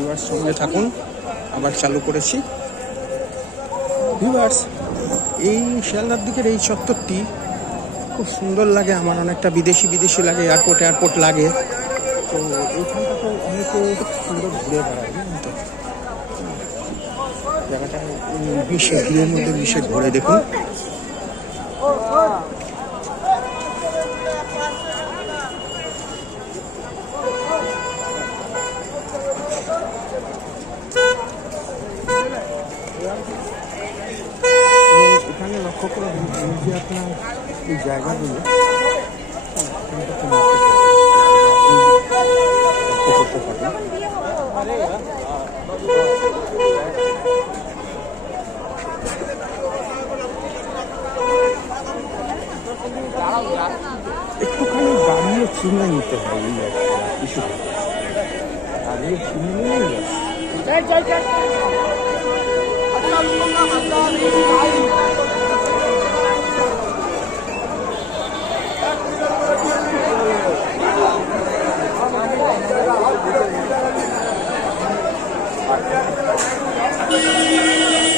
Viewers সঙ্গে থাকুন, আবার চালু করেছি। ভিউয়ার্স, এই শিয়ালদার দিকের এই চত্বরটি খুব সুন্দর লাগে আমার, অনেকটা বিদেশি বিদেশি লাগে, এয়ারপোর্ট লাগে। তো এইখানটা তো অনেকে সুন্দর ঘুরে বেড়ায়, জানেন তো জায়গাটা মিশে, ভিড়ের মধ্যে মিশে ঘুরে দেখুন। এখানে লক্ষ্য করে যে আপনার এই জায়গাগুলো করতে পারেন। একটুখানি দাঁড়িয়ে চিনে নিতে হয়, কিছু দাঁড়িয়ে চিনে নিয়ে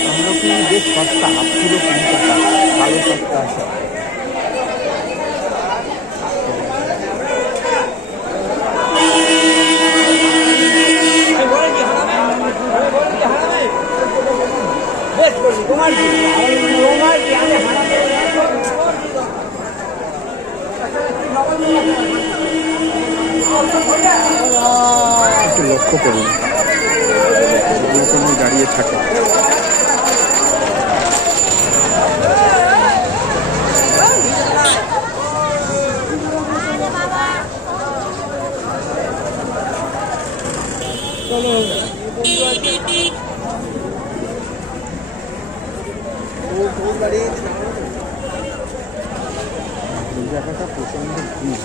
আমলকি বেশ সস্তা, পুরো 20 টাকা, ভালো সস্তা আছে। একটু লক্ষ্য করুন, দাঁড়িয়ে থাকে। জায়গাটা প্রচন্ড ভিড়,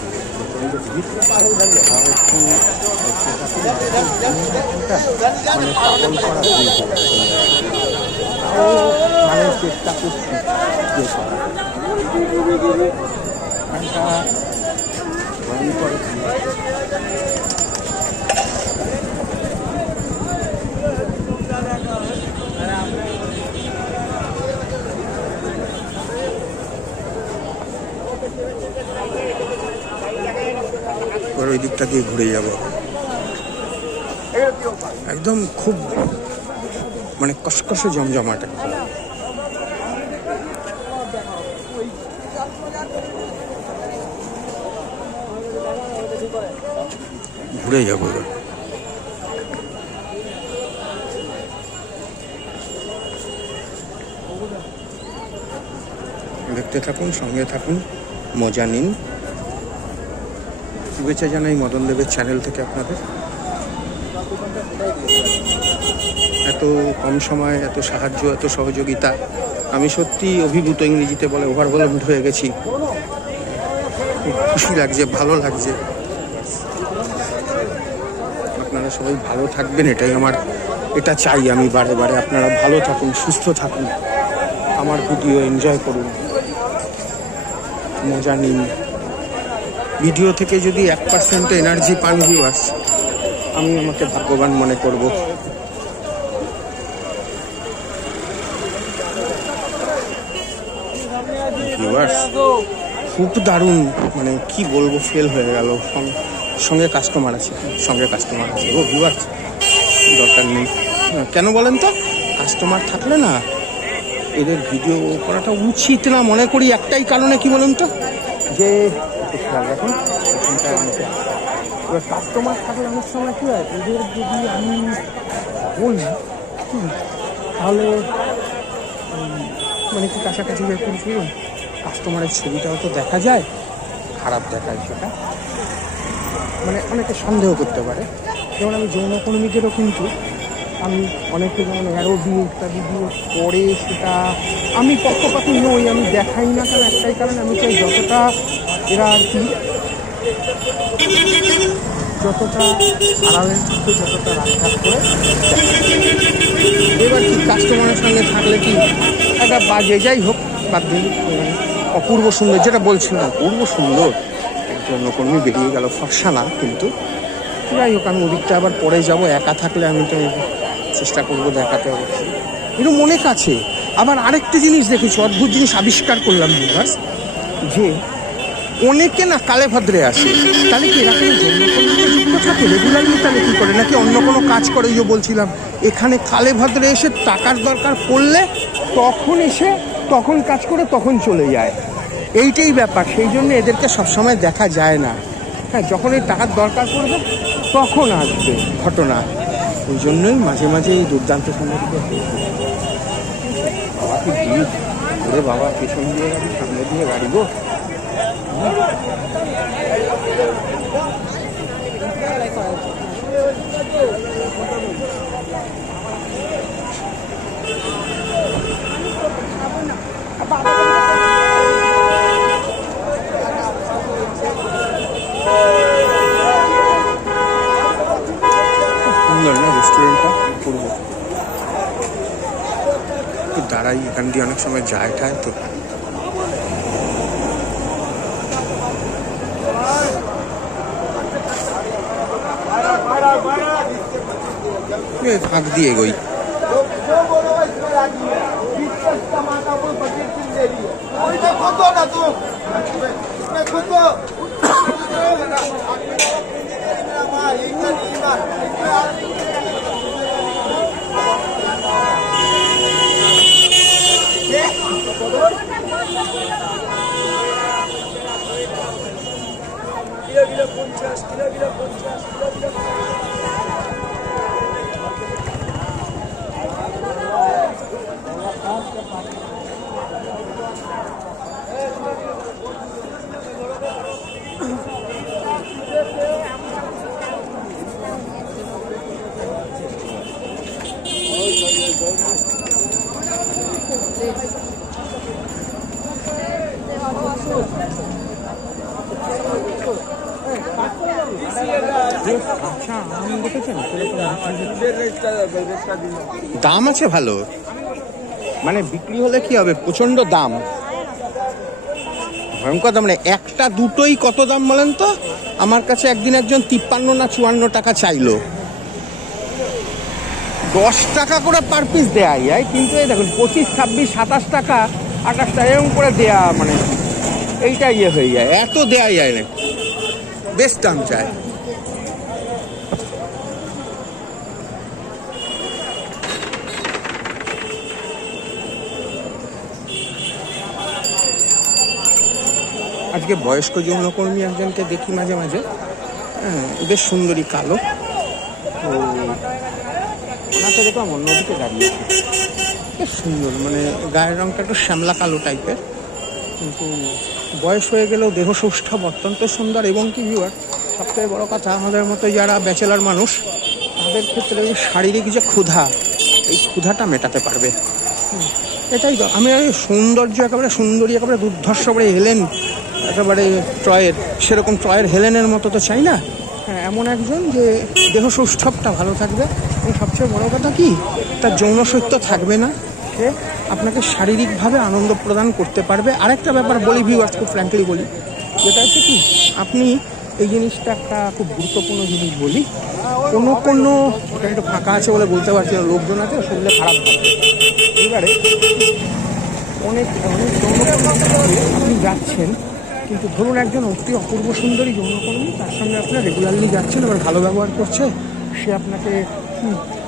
মানে চেষ্টা করছি ওই দিকটা দিয়ে ঘুরে যাব। একদম খুব মানে কসকসে জমজমাট, ঘুরে যাবো। দেখতে থাকুন, সঙ্গে থাকুন, মজা নিন। শুভেচ্ছা জানাই মদন দেবের চ্যানেল থেকে আপনাদের। এত কম সময় এত সাহায্য, এত সহযোগিতা, আমি সত্যি অভিভূত। ইংরেজিতে বলে ওভারওয়েলমড হয়ে গেছি। খুব খুশি লাগছে, ভালো লাগছে। আপনারা সবাই ভালো থাকবেন, এটাই আমার, এটা চাই আমি বারে বারে। আপনারা ভালো থাকুন, সুস্থ থাকুন, আমার ভিডিও এনজয় করুন, মজা নিন। ভিডিও থেকে যদি 1% এনার্জি পান ভিউয়ার্স, আমি আমাকে ভাগ্যবান মনে করব। ভিউয়ার্স খুব দারুণ, মানে কি বলবো, ফেল হয়ে গেল। সঙ্গে কাস্টমার আছে, ও ভিউয়ার্স দরকার নেই, কেন বলেন তো? কাস্টমার থাকলে না এদের ভিডিও করাটা উচিত না মনে করি, একটাই কারণে, কি বলুন তো, যে এখন কাস্টমার থাকলে অনেক সময় কি হয়, এদের যদি আমি বলি তাহলে মানে কি কাছাকাছি করুন, কাস্টমারের ছবিটাও তো দেখা যায়, খারাপ দেখায়, সেটা মানে অনেকে সন্দেহ করতে পারে। যেমন আমি যৌনকর্মীদেরও কিন্তু আমি অনেকে যেমন অ্যারো দিয়ে ইত্যাদি দিয়ে করে, সেটা আমি পক্ষপাতী নই, আমি দেখাই না। কারণ একটাই কারণ, আমি চাই যতটা এরা আর কি, যতটা আড়ালের মধ্যে যতটা রাখা করে। এবার কি কাস্টমারের সঙ্গে থাকলে কি একটা বাজে, যাই হোক বাদ দিন। অপূর্ব সুন্দর, যেটা বলছিলাম, অপূর্ব সুন্দর একজন কর্মী বেরিয়ে গেল, ফর্সা না কিন্তু যাই হোক, আমি ওদিকটা আবার পরে যাব, একা থাকলে আমি তো চেষ্টা করবো দেখাতে অবশ্যই। এরকম অনেক আছে। আবার আরেকটি জিনিস দেখেছি, অদ্ভুত জিনিস আবিষ্কার করলাম ভিউয়ার্স, যে অনেকে না কালে ভদ্রে আসে, তাহলে কি এরা কোনো জন্মকর্মীতে যুক্ত থাকে রেগুলারলি? তাহলে কী করে, নাকি অন্য কোনো কাজ করে? যে বলছিলাম এখানে কালে ভদ্রে এসে টাকার দরকার পড়লে তখন এসে তখন কাজ করে তখন চলে যায়, এইটাই ব্যাপার। সেই জন্য এদেরকে সবসময় দেখা যায় না। হ্যাঁ, যখন এই টাকার দরকার পড়বে তখন আসবে ঘটনা। ওই জন্যই মাঝে মাঝে এই দুর্দান্ত সম্পর্কে বাবা কি ভিড়, ওরে বাবা, পেছন দিয়ে গাড়ি, সামনে দিয়ে গাড়ি গো। সুন্দর না রেস্টুরেন্টটা, করবো একটু দাঁড়াই, এখান দিয়ে অনেক সময় যায় ঠায় তো। ফাঁক দিয়ে এগোই। দাম আছে ভালো, মানে বিক্রি হলে কি হবে, প্রচন্ড দাম, ভয়ঙ্কর দাম। মানে একটা দুটোই কত দাম বলেন তো? আমার কাছে একদিন একজন 53 না 54 টাকা চাইলো। 10 টাকা করে পার পিস দেয়া যায়, কিন্তু এই দেখুন 25, 26, 27 টাকা, 28 টাকা এরকম করে দেয়া, মানে এইটা ইয়ে হয়ে যায়, এত দেয়া যায় না, বেশ দাম চায়। আজকে বয়স্ক যৌনকর্মী একজনকে দেখি মাঝে মাঝে, হ্যাঁ, বেশ সুন্দরী, কালো। তো ওনাকে দেখলাম অন্যদিকে দাঁড়িয়েছে, বেশ সুন্দর, মানে গায়ের রঙটা একটু শ্যামলা কালো টাইপের, কিন্তু বয়স হয়ে গেলেও দেহ সৌষ্ঠব অত্যন্ত সুন্দর। এবং কি ভিউয়ার, সবথেকে বড় কথা, আমাদের মতো যারা ব্যাচেলার মানুষ, তাদের ক্ষেত্রে এই শারীরিক যে ক্ষুধা, এই ক্ষুধাটা মেটাতে পারবে। এটাই তো আমি সৌন্দর্য, একেবারে সুন্দরী, একেবারে দুর্ধর্ষ করে হেলেন, একেবারে ট্রয়ের, সেরকম ট্রয়ের হেলেনের মতো তো চাই না। হ্যাঁ, এমন একজন যে দেহ সৌষ্ঠবটা ভালো থাকবে, এবং সবচেয়ে বড় কথা কি, তার যৌন শৈত্য থাকবে না, সে আপনাকে শারীরিকভাবে আনন্দ প্রদান করতে পারবে। আরেকটা ব্যাপার বলি ভিউয়ার্স, খুব ফ্র্যাঙ্কলি বলি, যেটা হচ্ছে কি, আপনি এই জিনিসটা একটা খুব গুরুত্বপূর্ণ জিনিস বলি, কোনো এটা একটু ফাঁকা আছে বলে বলতে পারছি না, লোকজন আছে শুনলে খারাপ থাকবে। এবারে অনেক অনেক যৌনকর্মী আপনি যাচ্ছেন, কিন্তু ধরুন একজন অতি অপূর্ব সুন্দরী যৌনকর্মী, তার সঙ্গে আপনার রেগুলারলি যাচ্ছেন, এবার ভালো ব্যবহার করছে, সে আপনাকে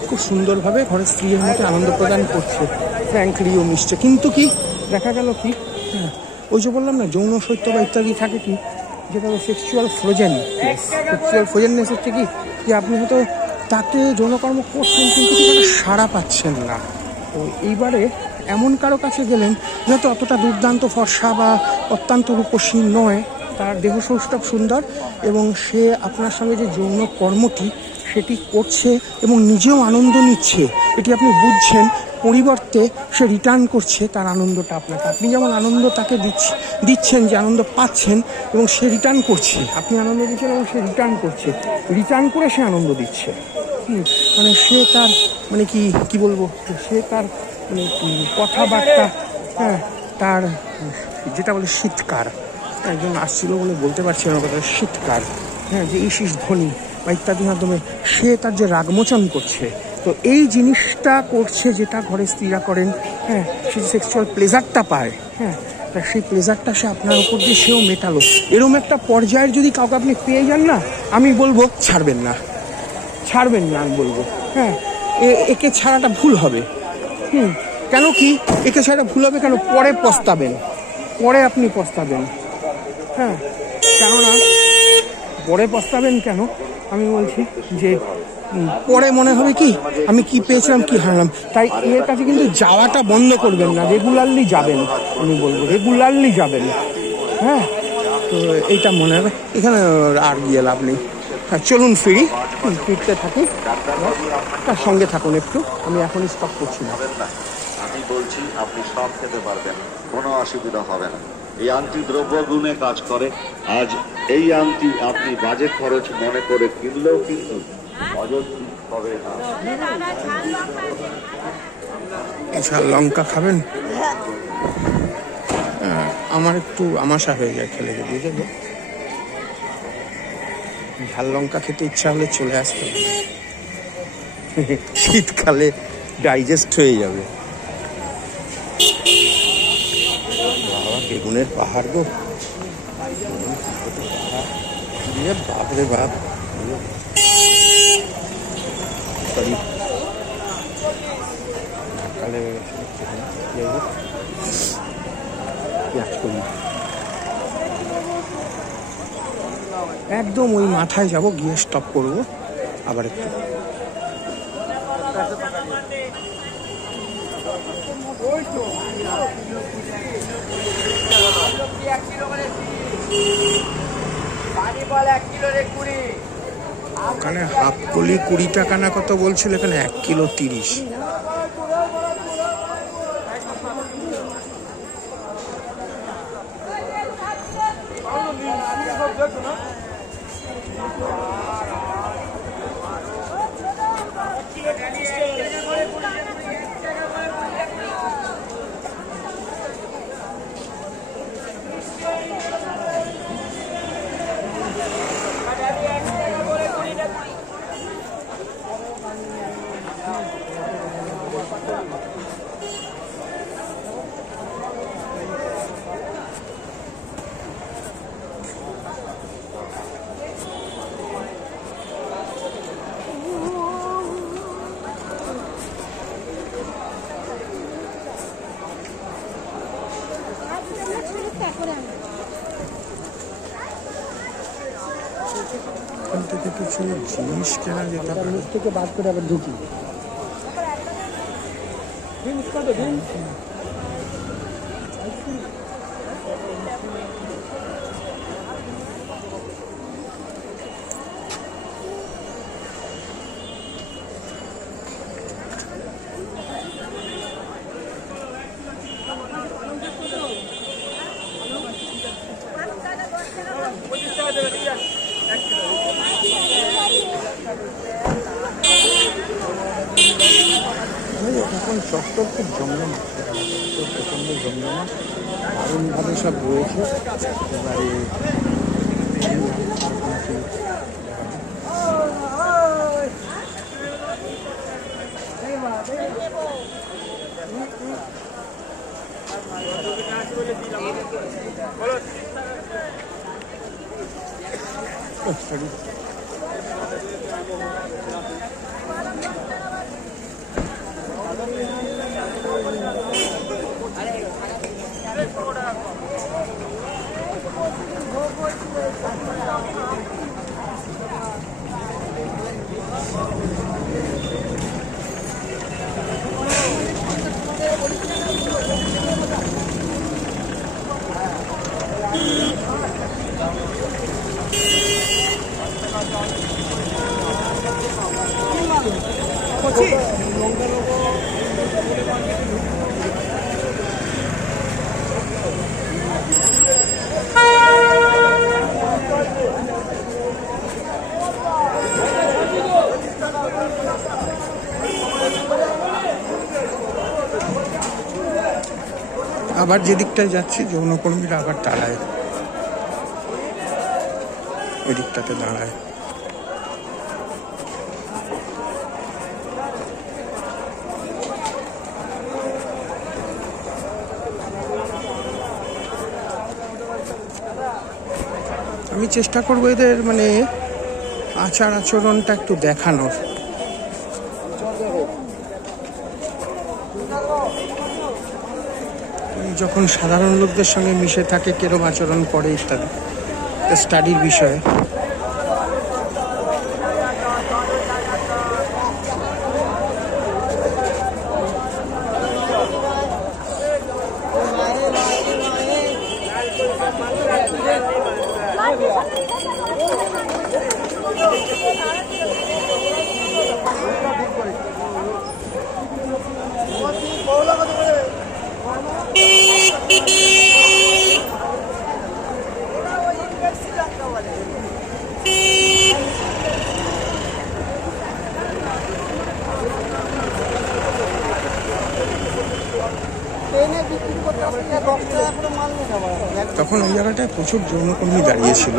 খুব সুন্দরভাবে ঘরের স্ত্রীর মতো আনন্দ প্রদান করছে, ফ্র্যাঙ্কলি ও মিশছে, কিন্তু কি দেখা গেল কি, হ্যাঁ, ওই যে বললাম না, যৌন শৈত্য বা ইত্যাদি থাকে কি, যেটা হলো সেক্সুয়াল ফ্রোজেননেস হচ্ছে কি, যে আপনি হয়তো তাকে যৌনকর্ম করছেন কিন্তু তাকে সাড়া পাচ্ছেন না। তো এইবারে এমন কারো কাছে গেলেন যেহেতু অতটা দুর্দান্ত ফর্সা বা অত্যন্ত রূপসী নয়, তার দেহ সৌষ্ঠব সুন্দর, এবং সে আপনার সঙ্গে যে যৌন কর্মটি সেটি করছে এবং নিজেও আনন্দ নিচ্ছে, এটি আপনি বুঝছেন, পরিবর্তে সে রিটার্ন করছে তার আনন্দটা আপনাকে। আপনি যেমন আনন্দ তাকে দিচ্ছেন, যে আনন্দ পাচ্ছেন, এবং সে রিটার্ন করছে, আপনি আনন্দ দিচ্ছেন এবং সে রিটার্ন করে সে আনন্দ দিচ্ছে। মানে সে তার, মানে কি বলবো, সে তার মানে কথাবার্তা, হ্যাঁ, তার যেটা বলে শীতকার, একজন আসছিল বলে বলতে পারছি না কথা, শীতকার, হ্যাঁ, যে ইসিস ধ্বনি, বা ইত্যাদির মাধ্যমে সে তার যে রাগমোচন করছে, তো এই জিনিসটা করছে যেটা ঘরে স্ত্রীরা করেন, হ্যাঁ, সে সেক্সুয়াল প্লেজারটা পায়, হ্যাঁ, তা সেই প্লেজারটা সে আপনার ওপর দিয়ে সেও মেটালো। এরকম একটা পর্যায়ের যদি কাউকে আপনি পেয়ে যান না, আমি বলবো ছাড়বেন না, ছাড়বেন না আমি বলবো। হ্যাঁ, একে ছাড়াটা ভুল হবে। কেন কি একে ছাড়া ভুল হবে কেন? পরে পস্তাবেন, পরে আপনি পস্তাবেন। হ্যাঁ, কেননা পরে পস্তাবেন কেন আমি বলছি যে পরে মনে হবে কি আমি কি পেয়েছিলাম কি হারলাম। তাই এর কাছে কিন্তু যাওয়াটা বন্ধ করবেন না, রেগুলারলি যাবেন, আমি বলবো রেগুলারলি যাবেন। হ্যাঁ, তো এইটা মনে হবে। এখানে আর গিয়ে লাভ নেই। হ্যাঁ, চলুন ফিরতে থাকি, তার সঙ্গে থাকুন একটু। আমি এখনই স্টপ করছি না। আমি বলছি আপনি সব খেতে পারবেন, কোনো অসুবিধা হবে না। এই আংটি দ্রব্যগুণে কাজ করে। আজ এই আংটি আপনি বাজেট খরচ মনে করে কিনলেও কিন্তু অযথা হবে না। ঝাল লঙ্কা খাবেন? আমার একটু আমাশা হয়ে যায় খেলে, বুঝলে। ঝাল লঙ্কা খেতে ইচ্ছা হলে চলে আসতে, শীতকালে ডাইজেস্ট হয়ে যাবে। বাবা, বেগুনের পাহাড় গো, বাপরে বাপ। সরি, কালে হয়ে গেছে। পেঁয়াজ করি একদম ওই মাথায় যাব, গিয়ে স্টপ করব আবার একটু। ওখানে হাফ কলি 20 টাকা না কত বলছিল, এখানে 1 কিলো 30। কিছু জিনিস কেনা যেতে পারে, মুখ থেকে বাদ করে আবার ঢুকি। এখন চত্বর খুব জমজমা, প্রচন্ড জমজমা, দারুণভাবে সব রয়েছে। আবার যেদিকটায় যাচ্ছি যৌনকর্মীরা আবার দাঁড়ায়, ওই দিকটাতে দাঁড়ায়। চেষ্টা করবো এদের মানে আচার আচরণটা একটু দেখানোর। যখন সাধারণ লোকদের সঙ্গে মিশে থাকে কিরম আচরণ করে ইত্যাদি স্টাডির বিষয়ে। তখন ওই জায়গাটায় প্রচুর যৌনকর্মী দাঁড়িয়েছিল।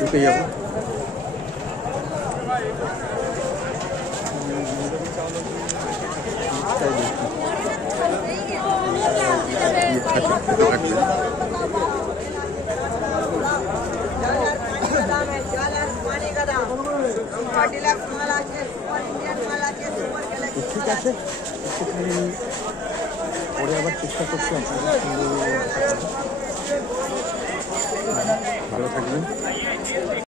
ঢুকে যাবো। ঠিক আছে, পরে আবার চেষ্টা করছি আপনাদের সঙ্গে। ভালো থাকবেন।